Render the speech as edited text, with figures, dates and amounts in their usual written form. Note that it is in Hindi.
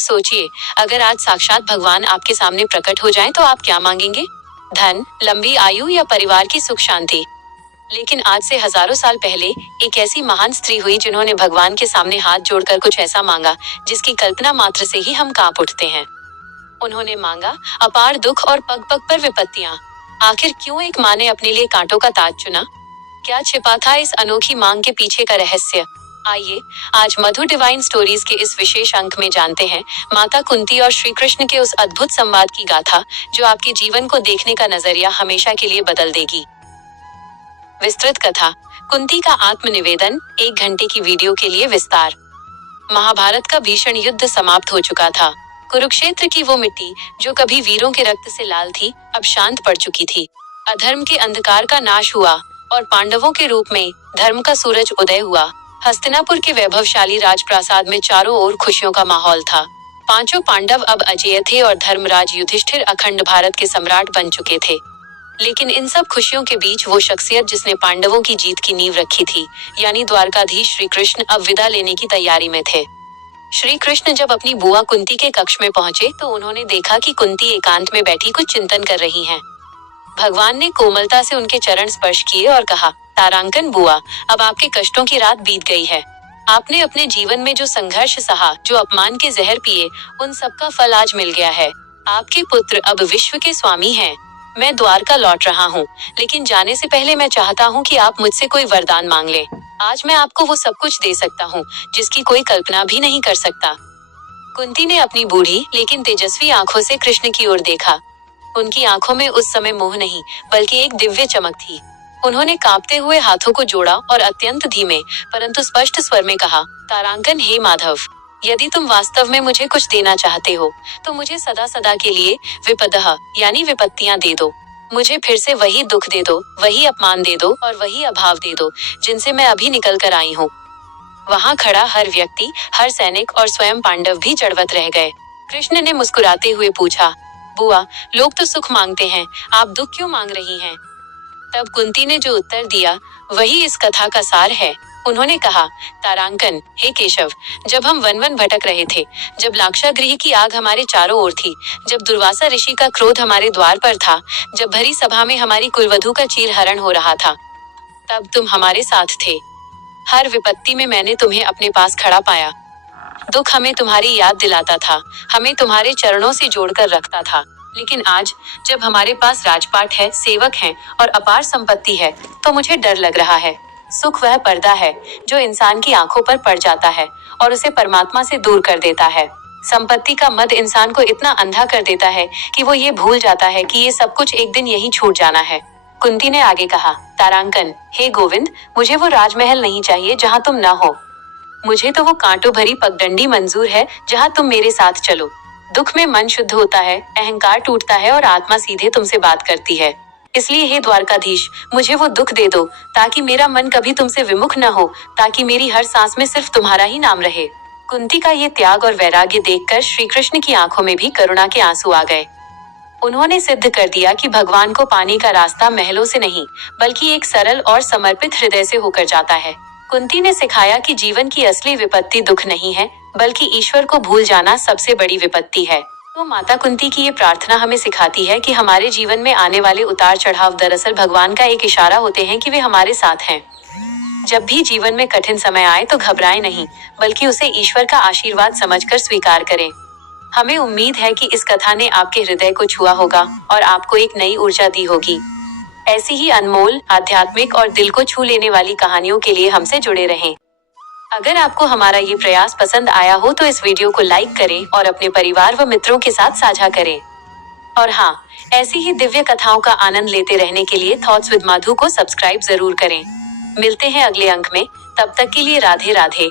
सोचिए, अगर आज साक्षात भगवान आपके सामने प्रकट हो जाएं तो आप क्या मांगेंगे? धन, लंबी आयु या परिवार की सुख शांति? लेकिन आज से हजारों साल पहले एक ऐसी महान स्त्री हुई जिन्होंने भगवान के सामने हाथ जोड़कर कुछ ऐसा मांगा जिसकी कल्पना मात्र से ही हम कांप उठते हैं। उन्होंने मांगा अपार दुख और पग पग पर विपत्तियां। आखिर क्यों एक माँ ने अपने लिए कांटों का ताज चुना? क्या छिपा था इस अनोखी मांग के पीछे का रहस्य? आइए आज मधु डिवाइन स्टोरीज के इस विशेष अंक में जानते हैं माता कुंती और श्री कृष्ण के उस अद्भुत संवाद की गाथा जो आपके जीवन को देखने का नजरिया हमेशा के लिए बदल देगी। विस्तृत कथा। कुंती का आत्मनिवेदन। 1 घंटे की वीडियो के लिए विस्तार। महाभारत का भीषण युद्ध समाप्त हो चुका था। कुरुक्षेत्र की वो मिट्टी जो कभी वीरों के रक्त से लाल थी, अब शांत पड़ चुकी थी। अधर्म के अंधकार का नाश हुआ और पांडवों के रूप में धर्म का सूरज उदय हुआ। हस्तिनापुर के वैभवशाली राजप्रासाद में चारों ओर खुशियों का माहौल था। 5 पांडव अब अजेय थे और धर्मराज युधिष्ठिर अखंड भारत के सम्राट बन चुके थे। लेकिन इन सब खुशियों के बीच वो शख्सियत जिसने पांडवों की जीत की नींव रखी थी, यानी द्वारकाधीश श्री कृष्ण, अब विदा लेने की तैयारी में थे। श्री कृष्ण जब अपनी बुआ कुंती के कक्ष में पहुंचे तो उन्होंने देखा कि कुंती एकांत में बैठी कुछ चिंतन कर रही हैं। भगवान ने कोमलता से उनके चरण स्पर्श किए और कहा, तारांकन बुआ, अब आपके कष्टों की रात बीत गई है। आपने अपने जीवन में जो संघर्ष सहा, जो अपमान के जहर पिए, उन सबका फल आज मिल गया है। आपके पुत्र अब विश्व के स्वामी हैं। मैं द्वारका लौट रहा हूँ, लेकिन जाने से पहले मैं चाहता हूँ कि आप मुझसे कोई वरदान मांग लें। आज मैं आपको वो सब कुछ दे सकता हूँ जिसकी कोई कल्पना भी नहीं कर सकता। कुंती ने अपनी बूढ़ी लेकिन तेजस्वी आंखों से कृष्ण की ओर देखा। उनकी आंखों में उस समय मोह नहीं बल्कि एक दिव्य चमक थी। उन्होंने कांपते हुए हाथों को जोड़ा और अत्यंत धीमे परंतु स्पष्ट स्वर में कहा, तारांकन, हे माधव, यदि तुम वास्तव में मुझे कुछ देना चाहते हो तो मुझे सदा सदा के लिए विपदः यानी विपत्तियां दे दो। मुझे फिर से वही दुख दे दो, वही अपमान दे दो और वही अभाव दे दो जिनसे मैं अभी निकल कर आई हूँ। वहां खड़ा हर व्यक्ति, हर सैनिक और स्वयं पांडव भी जड़वत रह गए। कृष्ण ने मुस्कुराते हुए पूछा, बुआ, लोग तो सुख मांगते हैं, आप दुख क्यों मांग रही हैं? तब कुंती ने जो उत्तर दिया वही इस कथा का सार है। उन्होंने कहा, तारांकन, हे केशव, जब हम वन वन भटक रहे थे, जब लाक्षागृह की आग हमारे चारों ओर थी, जब दुर्वासा ऋषि का क्रोध हमारे द्वार पर था, जब भरी सभा में हमारी कुलवधू का चीरहरण हो रहा था, तब तुम हमारे साथ थे। हर विपत्ति में मैंने तुम्हें अपने पास खड़ा पाया। दुख हमें तुम्हारी याद दिलाता था, हमें तुम्हारे चरणों से जोड़कर रखता था। लेकिन आज जब हमारे पास राजपाट है, सेवक हैं और अपार संपत्ति है, तो मुझे डर लग रहा है। सुख वह पर्दा है जो इंसान की आंखों पर पड़ जाता है और उसे परमात्मा से दूर कर देता है। संपत्ति का मद इंसान को इतना अंधा कर देता है कि वो ये भूल जाता है कि ये सब कुछ एक दिन यहीं छूट जाना है। कुंती ने आगे कहा, तारांकन, हे गोविंद, मुझे वो राजमहल नहीं चाहिए जहाँ तुम न हो। मुझे तो वो कांटों भरी पगडंडी मंजूर है जहाँ तुम मेरे साथ चलो। दुख में मन शुद्ध होता है, अहंकार टूटता है और आत्मा सीधे तुमसे बात करती है। इसलिए हे द्वारकाधीश, मुझे वो दुख दे दो ताकि मेरा मन कभी तुमसे विमुख न हो, ताकि मेरी हर सांस में सिर्फ तुम्हारा ही नाम रहे। कुंती का ये त्याग और वैराग्य देखकर श्री कृष्ण की आंखों में भी करुणा के आंसू आ गए। उन्होंने सिद्ध कर दिया कि भगवान को पाने का रास्ता महलों से नहीं बल्कि एक सरल और समर्पित हृदय से होकर जाता है। कुंती ने सिखाया कि जीवन की असली विपत्ति दुख नहीं है बल्कि ईश्वर को भूल जाना सबसे बड़ी विपत्ति है। तो माता कुंती की ये प्रार्थना हमें सिखाती है कि हमारे जीवन में आने वाले उतार चढ़ाव दरअसल भगवान का एक इशारा होते हैं कि वे हमारे साथ हैं। जब भी जीवन में कठिन समय आए तो घबराएं नहीं बल्कि उसे ईश्वर का आशीर्वाद समझकर स्वीकार करें। हमें उम्मीद है कि इस कथा ने आपके हृदय को छुआ होगा और आपको एक नई ऊर्जा दी होगी। ऐसी ही अनमोल, आध्यात्मिक और दिल को छू लेने वाली कहानियों के लिए हमसे जुड़े रहें। अगर आपको हमारा ये प्रयास पसंद आया हो तो इस वीडियो को लाइक करें और अपने परिवार व मित्रों के साथ साझा करें। और हाँ, ऐसी ही दिव्य कथाओं का आनंद लेते रहने के लिए थॉट्स विद माधु को सब्सक्राइब जरूर करें। मिलते हैं अगले अंक में, तब तक के लिए राधे राधे।